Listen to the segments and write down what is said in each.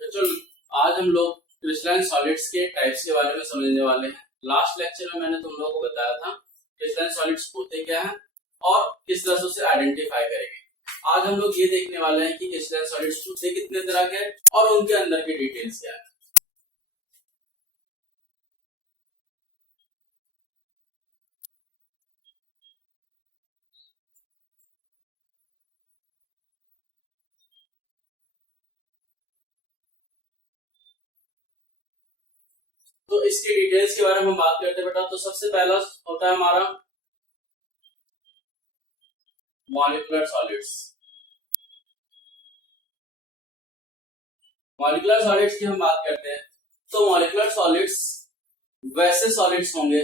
तो चलो आज हम लोग क्रिस्टलाइन सॉलिड्स के टाइप्स के बारे में समझने वाले हैं। लास्ट लेक्चर में मैंने तुम लोगों को बताया था क्रिस्टलाइन सॉलिड्स होते क्या हैं और किस तरह से उसे आइडेंटिफाई करेंगे। आज हम लोग ये देखने वाले हैं कि क्रिस्टलाइन सॉलिड्स होते कितने तरह के हैं और उनके अंदर की डिटेल्स क्या है। तो इसके डिटेल्स के बारे में हम बात करते हैं बेटा। तो सबसे पहला होता है हमारा मॉलिक्यूलर सॉलिड्स। मॉलिक्यूलर सॉलिड्स की हम बात करते हैं तो मॉलिक्यूलर सॉलिड्स वैसे सॉलिड्स होंगे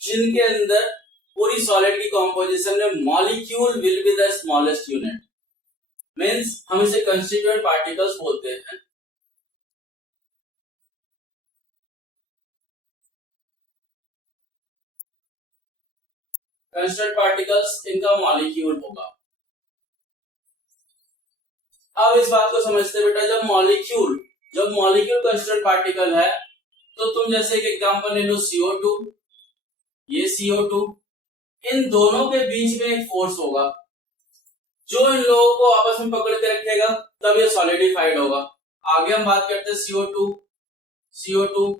जिनके अंदर पूरी सॉलिड की कॉम्पोजिशन में molecule will be the smallest unit. Means हम इसे कंस्टिट्यूएंट पार्टिकल्स बोलते हैं। कंस्टिट्यूएंट पार्टिकल्स इनका मॉलिक्यूल होगा। अब इस बात को समझते हैं बेटा, जब मॉलिक्यूल कंस्टिट्यूएंट पार्टिकल है तो तुम जैसे एक एग्जांपल ले लो CO2, ये CO2, इन दोनों के बीच में एक फोर्स होगा जो इन लोगों को आपस में पकड़ के रखेगा, तब ये सॉलिडिफाइड होगा। आगे हम बात करते हैं CO2।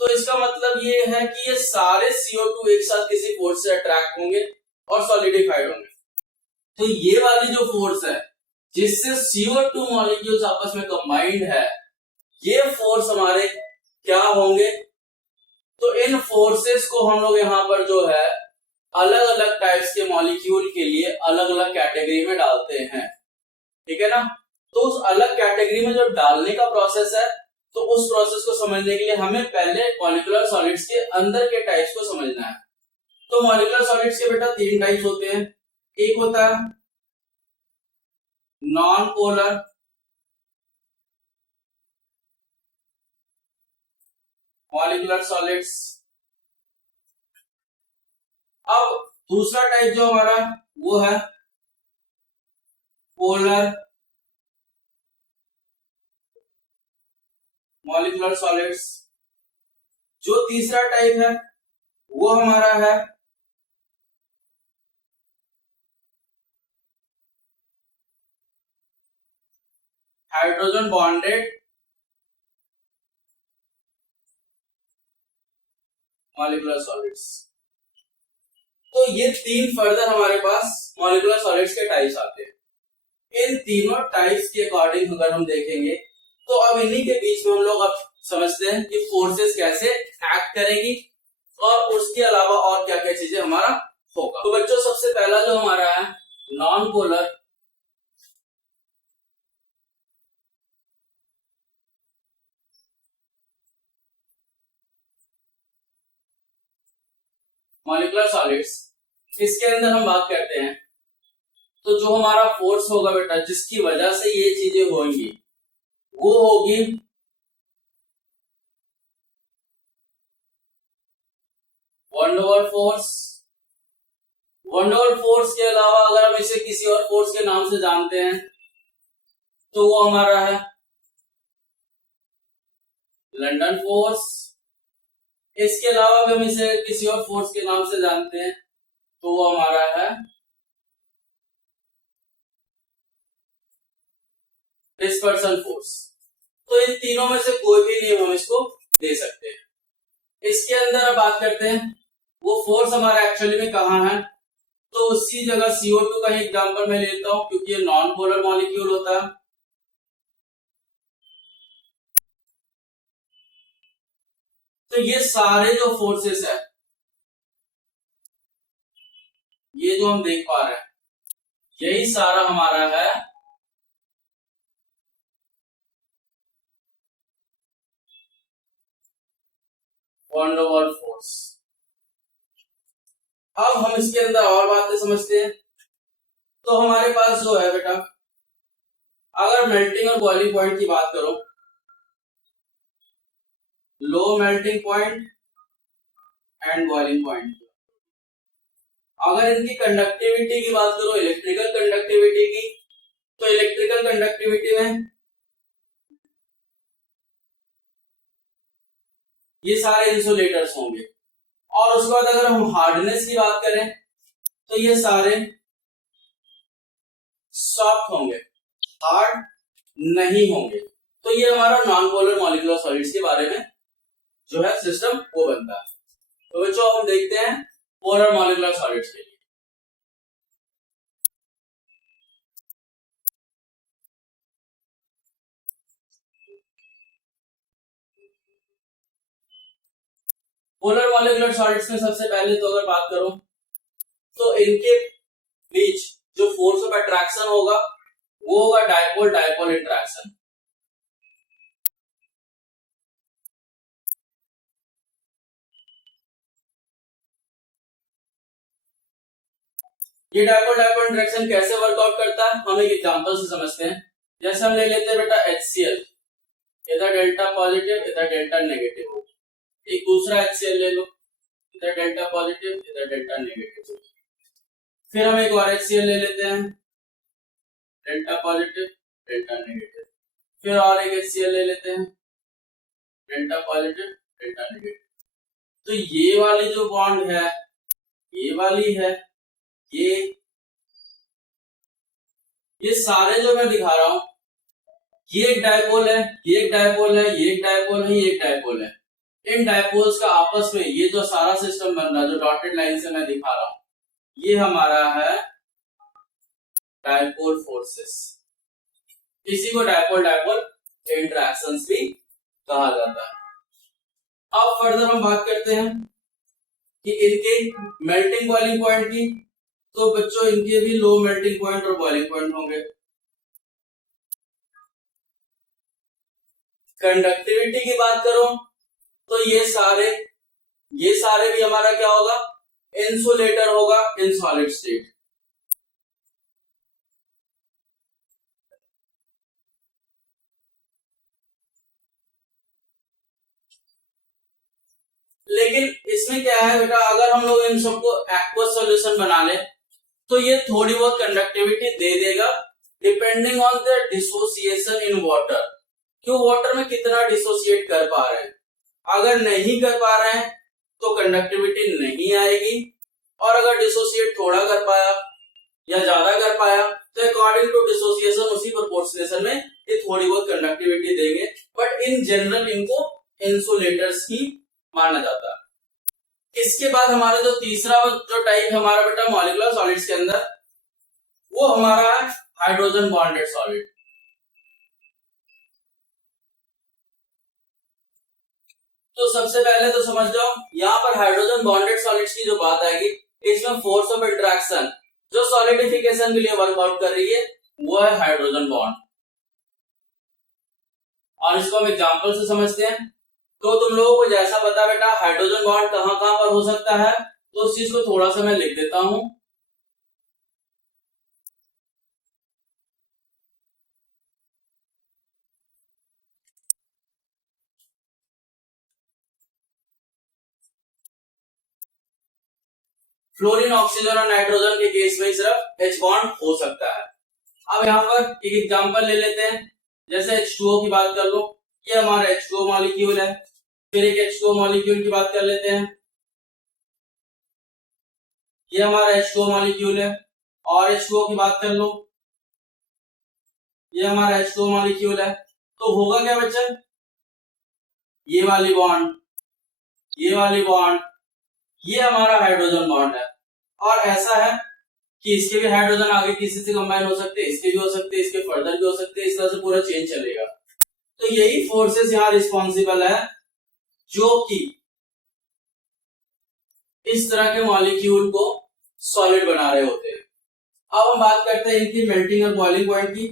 तो इसका मतलब ये है कि ये सारे CO2 एक साथ किसी फोर्स से अट्रैक्ट होंगे और सॉलिडिफाइड होंगे। तो ये वाली जो फोर्स है जिससे CO2 मॉलिक्यूल्स आपस में कंबाइंड है, ये फोर्स हमारे क्या होंगे? तो इन फोर्सेस को हम लोग यहाँ पर जो है अलग अलग टाइप्स के मॉलिक्यूल के लिए अलग अलग कैटेगरी में डालते हैं, ठीक है ना। तो उस अलग कैटेगरी में जो डालने का प्रोसेस है, तो उस प्रोसेस को समझने के लिए हमें पहले मॉलिक्यूलर सॉलिड्स के अंदर के टाइप्स को समझना है। तो मॉलिक्यूलर सॉलिड्स के बेटा तीन टाइप्स होते हैं। एक होता है नॉन पोलर, मॉलिक्यूलर सॉलिड्स। अब दूसरा टाइप जो हमारा वो है पोलर मॉलिक्यूलर सॉलिड्स। जो तीसरा टाइप है वो हमारा है हाइड्रोजन बॉन्डेड मॉलिक्यूलर सॉलिड्स। तो ये तीन फर्दर हमारे पास मॉलिक्यूलर सॉलिड्स के टाइप्स आते हैं। इन तीनों टाइप्स के अकॉर्डिंग अगर हम देखेंगे तो अब इन्हीं के बीच में हम लोग अब समझते हैं कि फोर्सेस कैसे एक्ट करेगी और उसके अलावा और क्या क्या चीजें हमारा होगा। तो बच्चों सबसे पहला जो हमारा है नॉन पोलर मॉलिक्यूलर सॉलिड्स, इसके अंदर हम बात करते हैं तो जो हमारा फोर्स होगा बेटा जिसकी वजह से ये चीजें होंगी वो होगी one over force. One over force के अलावा अगर हम इसे किसी और फोर्स के नाम से जानते हैं तो वो हमारा है लंदन फोर्स। इसके अलावा भी हम इसे किसी और फोर्स के नाम से जानते हैं तो वो हमारा है डिस्पर्सन फोर्स। तो इन तीनों में से कोई भी नियम हम इसको दे सकते हैं। इसके अंदर अब बात करते हैं वो फोर्स हमारा एक्चुअली में कहाँ है। तो उसी जगह CO2 का ही एग्जांपल मैं लेता हूं क्योंकि ये नॉन पोलर मॉलिक्यूल होता है। तो ये सारे जो फोर्सेस है, ये जो हम देख पा रहे हैं, यही सारा हमारा है वन ओवर फोर्स। अब हम इसके अंदर और बातें समझते हैं। तो हमारे पास जो है बेटा, अगर मेल्टिंग और बॉइलिंग पॉइंट की बात करो, low melting point and boiling point, अगर इनकी कंडक्टिविटी की बात करो, इलेक्ट्रिकल कंडक्टिविटी की, तो इलेक्ट्रिकल कंडक्टिविटी में ये सारे इंसुलेटर्स होंगे। और उसके बाद अगर हम हार्डनेस की बात करें तो ये सारे सॉफ्ट होंगे, हार्ड नहीं होंगे। तो ये हमारा नॉन पोलर मॉलिक्यूलर सॉलिड्स के बारे में जो है सिस्टम वो बनता है। तो बच्चों हम देखते हैं पोलर मॉलिक्यूलर सॉलिड्स के लिए। पोलर मॉलिक्यूलर सॉलिड्स में सबसे पहले तो अगर बात करूं तो इनके बीच जो फोर्स ऑफ अट्रैक्शन होगा वो होगा डायपोल डायपोल इंटरेक्शन। ये डायपोल डायपोल इंटरेक्शन कैसे वर्कआउट करता है हम एक एग्जांपल से समझते हैं। जैसे हम ले लेते हैं बेटा HCl, इधर डेल्टा पॉजिटिव इधर डेल्टा नेगेटिव। एक दूसरा HCl ले लो, इधर डेल्टा पॉजिटिव इधर डेल्टा नेगेटिव। फिर हम एक और HCl ले लेते हैं, डेल्टा पॉजिटिव डेल्टा नेगेटिव। फिर और एक HCl ले लेते हैं, डेल्टा पॉजिटिव डेल्टा नेगेटिव। तो ये वाली जो बॉन्ड है ये वाली है, ये सारे जो मैं दिखा रहा हूं ये एक डायपोल है, ये एक डायपोल है, ये एक डायपोल है, ये एक डायपोल है। इन डायपोल्स का आपस में ये जो सारा सिस्टम बन रहा है जो डॉटेड लाइन से मैं दिखा रहा हूं ये हमारा है डायपोल फोर्सेस। इसी को डायपोल डायपोल इंटरेक्शंस भी कहा जाता है। अब फर्दर हम बात करते हैं कि इनके मेल्टिंग बॉइलिंग पॉइंट की। तो बच्चों इनके भी लो मेल्टिंग पॉइंट और बॉइलिंग पॉइंट होंगे। कंडक्टिविटी की बात करूं तो ये सारे भी हमारा क्या होगा, इंसुलेटर होगा इन सॉलिड स्टेट। लेकिन इसमें क्या है बेटा, अगर हम लोग इन सबको एक्वस सॉल्यूशन बना ले तो ये थोड़ी बहुत कंडक्टिविटी दे देगा depending on the dissociation in water, कि वाटर में कितना डिसोसिएट कर पा रहे हैं। अगर नहीं कर पा रहे हैं तो कंडक्टिविटी नहीं आएगी, और अगर डिसोसिएट थोड़ा कर पाया या ज्यादा कर पाया तो अकॉर्डिंग टू डिसोसिएशन उसी प्रोपोर्शनेशन में ये थोड़ी बहुत कंडक्टिविटी देंगे। बट इन जनरल इनको इंसुलेटर्स ही माना जाता है। इसके बाद हमारा जो तीसरा जो टाइप हमारा बेटा मॉलिक्यूलर सॉलिड्स के अंदर वो हमारा है हाइड्रोजन बॉन्डेड सॉलिड। तो सबसे पहले तो समझ जाओ यहाँ पर हाइड्रोजन बॉन्डेड सॉलिड्स की जो बात आएगी इसमें फोर्स ऑफ इंटरेक्शन जो सॉलिडिफिकेशन के लिए वर्कआउट कर रही है वो है हाइड्रोजन बॉन्ड। और इसको हम एग्जांपल से समझते हैं। तो तुम लोगों को जैसा पता बेटा हाइड्रोजन बॉन्ड कहां कहां पर हो सकता है तो उस चीज को थोड़ा सा मैं लिख देता हूं। फ्लोरीन ऑक्सीजन और नाइट्रोजन के केस में सिर्फ H बॉन्ड हो सकता है। अब यहाँ पर एक एग्जांपल ले लेते हैं। जैसे H2O की बात कर लो, ये हमारा H2O मॉलिक्यूल है। फिर एक H2O मॉलिक्यूल की बात कर लेते हैं, ये हमारा H2O मॉलिक्यूल है। और H2O की बात कर लो, ये हमारा H2O मॉलिक्यूल है। तो होगा क्या बच्चा, ये वाली बॉन्ड, ये वाली बॉन्ड, ये हमारा हाइड्रोजन बॉन्ड है। और ऐसा है कि इसके भी हाइड्रोजन आगे किसी से कंबाइन हो सकते हैं, इसके भी हो सकते हैं, इसके फर्दर भी हो सकते हैं, इस तरह से पूरा चेन चलेगा। तो यही फोर्सेस यहाँ रिस्पॉन्सिबल है जो कि इस तरह के मॉलिक्यूल को सॉलिड बना रहे होते हैं। अब हम बात करते हैं इनकी मेल्टिंग और बॉइलिंग पॉइंट की।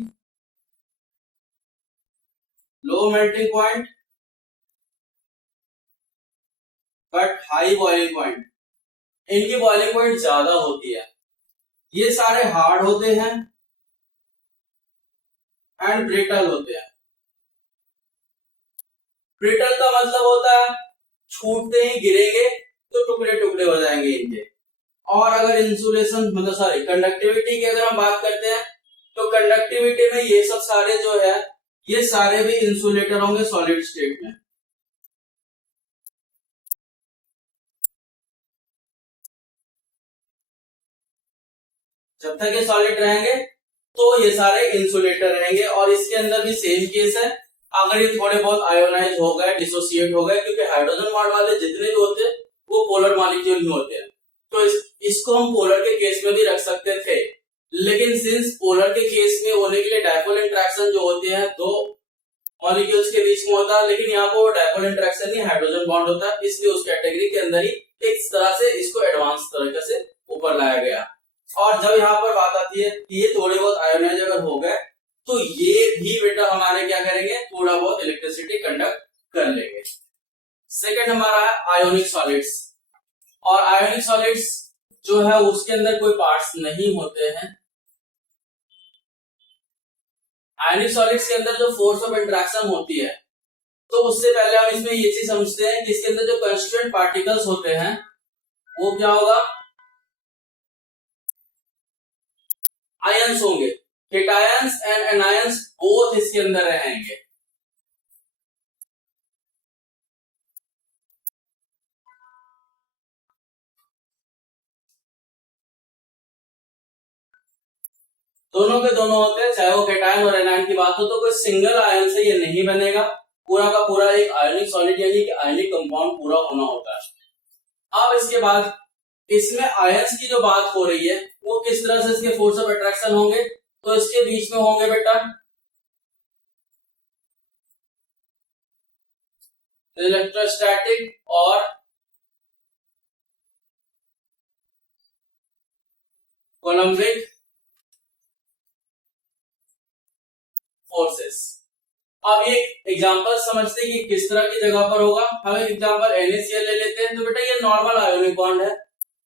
Low melting point but high boiling point. इनकी बॉइलिंग पॉइंट ज्यादा होती है। ये सारे हार्ड होते हैं एंड ब्रिटल होते हैं। ब्रिटल का मतलब होता है छूटते ही गिरेंगे तो टुकड़े टुकड़े हो जाएंगे इनके। और अगर इंसुलेशन मतलब सॉरी कंडक्टिविटी की अगर हम बात करते हैं तो कंडक्टिविटी में ये सब सारे जो है ये सारे भी इंसुलेटर होंगे सॉलिड स्टेट में। जब तक ये सॉलिड रहेंगे तो ये सारे इंसुलेटर रहेंगे। और इसके अंदर भी सेम केस है, अगर ये थोड़े बहुत आयोनाइज हो गए, डिसोसिएट हो गए, क्योंकि हाइड्रोजन बॉन्ड वाले जितने भी होते हैं वो पोलर मॉलिक्यूल ही होते हैं, तो इसको हम पोलर के केस में भी रख सकते थे। लेकिन सिंस पोलर के केस में होने के लिए डायपोल इंटरेक्शन जो होते हैं दो मॉलिक्यूल्स के बीच में होता है, लेकिन यहाँ पर डायपोल इंटरेक्शन नहीं हाइड्रोजन बॉन्ड होता है, इसलिए उस कैटेगरी के अंदर ही एक तरह से इसको एडवांस तरीके से ऊपर लाया गया। और जब यहाँ पर बात आती है कि ये थोड़े बहुत आयोनाइज अगर हो गए तो ये भी बेटा हमारे क्या करेंगे, थोड़ा बहुत इलेक्ट्रिसिटी कंडक्ट कर लेंगे। सेकंड हमारा है आयोनिक सॉलिड्स। और आयोनिक सॉलिड्स जो है उसके अंदर कोई पार्ट्स नहीं होते हैं। आयोनिक सॉलिड्स के अंदर जो फोर्स ऑफ इंटरेक्शन होती है, तो उससे पहले हम इसमें ये चीज समझते हैं कि इसके अंदर जो कंस्टिट्यूएंट पार्टिकल्स होते हैं वो क्या होगा, आयंस होंगे। केटायंस एंड एनायंस बोथ इसके अंदर रहेंगे। दोनों के दोनों होते हैं, चाहे वो केटायन और एनायन की बात हो, तो कोई सिंगल आयन से ये नहीं बनेगा, पूरा का पूरा एक आयोनिक सॉलिड यानी कि आयोनिक कंपाउंड पूरा होना होता है। अब इसके बाद इसमें आयंस की जो बात हो रही है वो किस तरह से इसके फोर्स ऑफ अट्रैक्शन होंगे, तो इसके बीच में होंगे बेटा इलेक्ट्रोस्टैटिक और कोलम्बिक फोर्सेस। अब ये एग्जांपल समझते हैं कि किस तरह की जगह पर होगा। हम एक एग्जांपल NaCl ले लेते हैं, तो बेटा ये नॉर्मल आयोनिक बॉन्ड है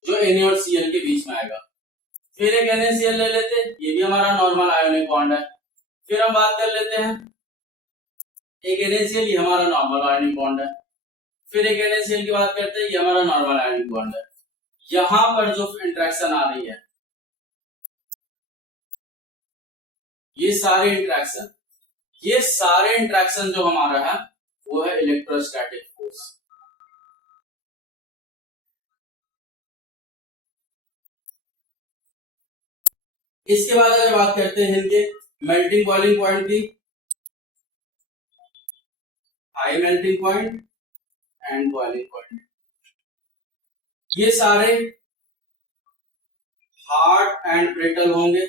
जो Na और Cl के बीच में आएगा। फिर एक NaCl ले लेते हैं, ये भी हमारा नॉर्मल आयोनिक बॉन्ड है। फिर हम बात कर लेते हैं एक NaCl, ये हमारा नॉर्मल आयोनिक बॉन्ड है। फिर एक NaCl की बात करते हैं, ये हमारा नॉर्मल आयोनिक बॉन्ड है। यहां पर जो इंटरेक्शन आ रही है, ये सारे इंटरेक्शन जो हमारा है वो है इलेक्ट्रोस्टैटिक फोर्स। इसके बाद अगर बात करते हैं इनके मेल्टिंग बॉइलिंग पॉइंट की, high melting point and boiling point, ये सारे हार्ड एंड ब्रिटल होंगे।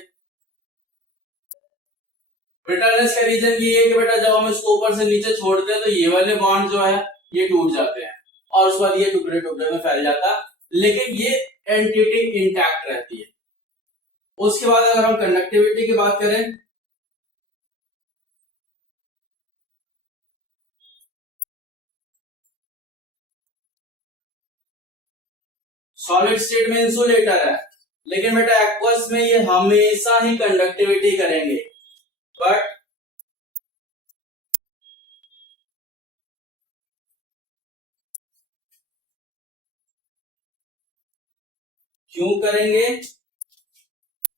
ब्रिटलनेस का रीजन ये है कि बेटा जब हम इसको ऊपर से नीचे छोड़ते हैं तो ये वाले बॉन्ड जो है ये टूट जाते हैं और उसके बाद ये टुकड़े टुकड़े में फैल जाता है, लेकिन ये एंटिटी इंटैक्ट रहती है। उसके बाद अगर हम कंडक्टिविटी की बात करें, सॉलिड स्टेट में इंसुलेटर है, लेकिन बेटा एक्वस में ये हमेशा ही कंडक्टिविटी करेंगे। बट क्यों करेंगे?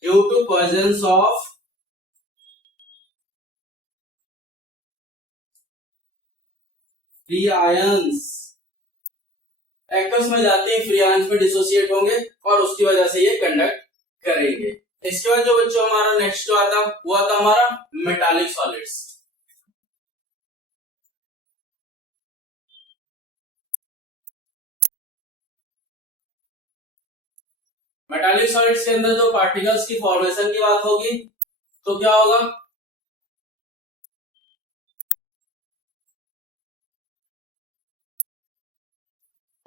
Due to presence of free ions. Aqueous में जाते ही फ्री आयंस में डिसोसिएट होंगे और उसकी वजह से ये कंडक्ट करेंगे। इसके बाद जो बच्चों हमारा नेक्स्ट जो आता वो आता हमारा मेटालिक सॉलिड्स। मेटालिक सॉलिड्स के अंदर जो पार्टिकल्स की फॉर्मेशन की बात होगी तो क्या होगा,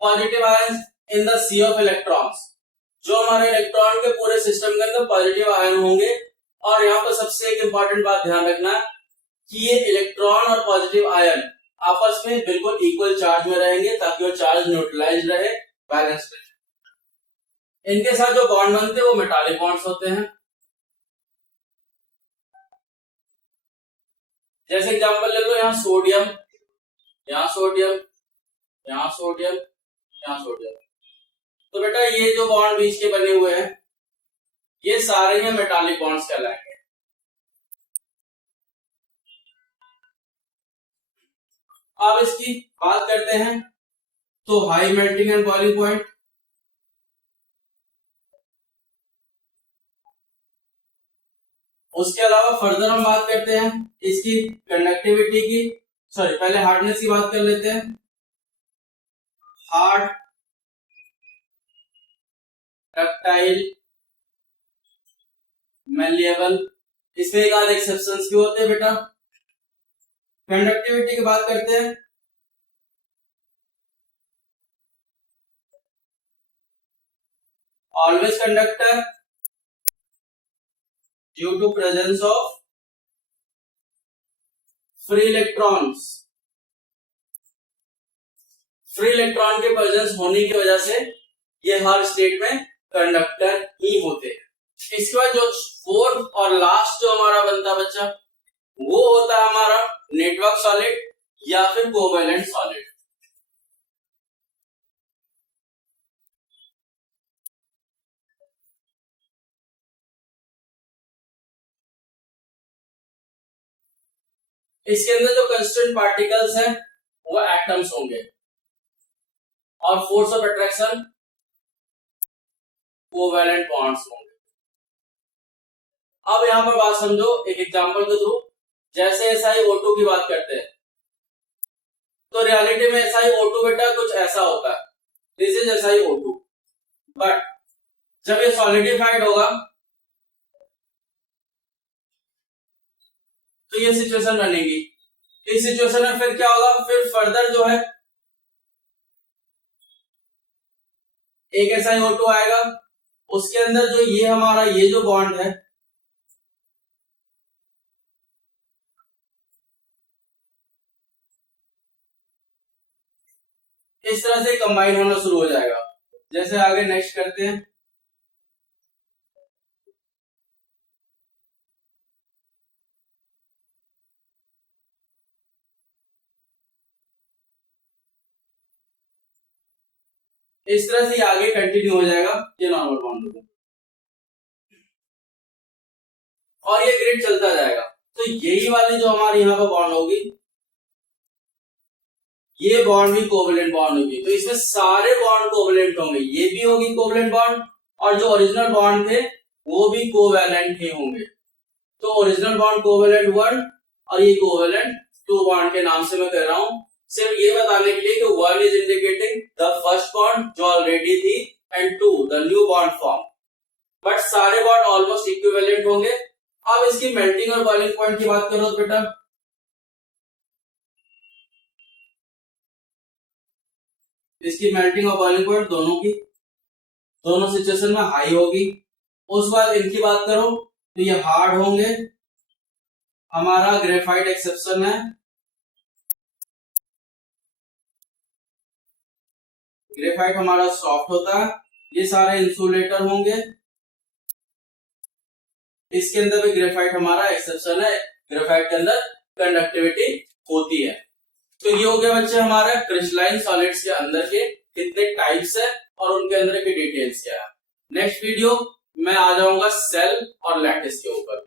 positive ions in the sea of electrons. जो हमारे इलेक्ट्रॉन के पूरे सिस्टम के अंदर पॉजिटिव आयन होंगे। और यहाँ पर सबसे एक इंपॉर्टेंट बात ध्यान रखना कि ये इलेक्ट्रॉन और पॉजिटिव आयन आपस में बिल्कुल इक्वल चार्ज में रहेंगे ताकि वो चार्ज न्यूट्रलाइज रहे, बैलेंस रहे। इनके साथ जो बॉन्ड बनते हैं वो मेटालिक बॉन्ड्स होते हैं। जैसे एग्जांपल ले लो, यहाँ सोडियम, यहाँ सोडियम, यहाँ सोडियम, यहाँ सोडियम, तो बेटा ये जो बॉन्ड बीच के बने हुए हैं ये सारे ही मेटालिक बॉन्ड्स कहलाएंगे। अब इसकी बात करते हैं तो high melting and boiling point. उसके अलावा फर्दर हम बात करते हैं इसकी कंडक्टिविटी की, सॉरी पहले हार्डनेस की बात कर लेते हैं। हार्ड, डक्टाइल, मैलिएबल, इसमें एक आध एक्सेप्शंस भी होते हैं बेटा। कंडक्टिविटी की बात करते हैं। Always conductor due to presence of free electrons, free electron के प्रेजेंस होने की वजह से ये हर स्टेट में कंडक्टर ही होते हैं। इसके बाद जो फोर्थ और लास्ट जो हमारा बनता बच्चा, वो होता है हमारा नेटवर्क सॉलिड या फिर कोवेलेंट सॉलिड। इसके अंदर जो कंस्टेंट पार्टिकल्स हैं वो एटम्स होंगे और force of attraction covalent bonds होंगे। अब यहां पर बात समझो एक एग्जांपल के थ्रू। जैसे SiO2 की बात करते हैं तो रियलिटी में SiO2 बेटा कुछ ऐसा होता है, दिस इज SiO2, बट जब ये सॉलिडिफाइड होगा तो ये सिचुएशन बनेगी। इस सिचुएशन में फिर क्या होगा, फिर फर्दर जो है एक SiO2 आएगा, उसके अंदर जो ये हमारा ये जो बॉन्ड है इस तरह से कंबाइन होना शुरू हो जाएगा। जैसे आगे नेक्स्ट करते हैं। इस तरह से आगे कंटिन्यू हो जाएगा ये नॉर्मल बॉन्ड होगा और ये ग्रिड चलता जाएगा। तो यही वाली जो हमारी यहाँ पर बॉन्ड होगी ये बॉन्ड भी कोवेलेंट बॉन्ड होगी। तो इसमें सारे बॉन्ड कोवेलेंट होंगे, ये भी होगी कोवेलेंट बॉन्ड और जो ओरिजिनल बॉन्ड थे वो भी कोवेलेंट ही होंगे। तो ओरिजिनल बॉन्ड कोवेलेंट 1 और ये कोवेलेंट 2 बॉन्ड के नाम से मैं कर रहा हूं, सिर्फ ये बताने के लिए कि 1 is indicating the first bond जो ऑलरेडी थी and 2 the new bond form, but सारे बॉन्ड ऑलमोस्ट इक्विवेलेंट होंगे। अब इसकी मेल्टिंग और बॉइलिंग पॉइंट की बात करो तो बेटा इसकी मेल्टिंग और बॉइलिंग पॉइंट दोनों सिचुएशन में हाई होगी। उस बाद इनकी बात करो तो ये हार्ड होंगे, हमारा ग्रेफाइट एक्सेप्शन है, ग्रेफाइट हमारा सॉफ्ट होता है, ये सारे इंसुलेटर होंगे। इसके अंदर भी ग्रेफाइट हमारा एक्सेप्शन है, ग्रेफाइट के अंदर कंडक्टिविटी होती है। तो ये हो गया बच्चे हमारे क्रिस्टलाइन सॉलिड्स के अंदर के कितने टाइप्स है और उनके अंदर की डिटेल्स क्या है। नेक्स्ट वीडियो मैं आ जाऊंगा सेल और लैटिस के ऊपर।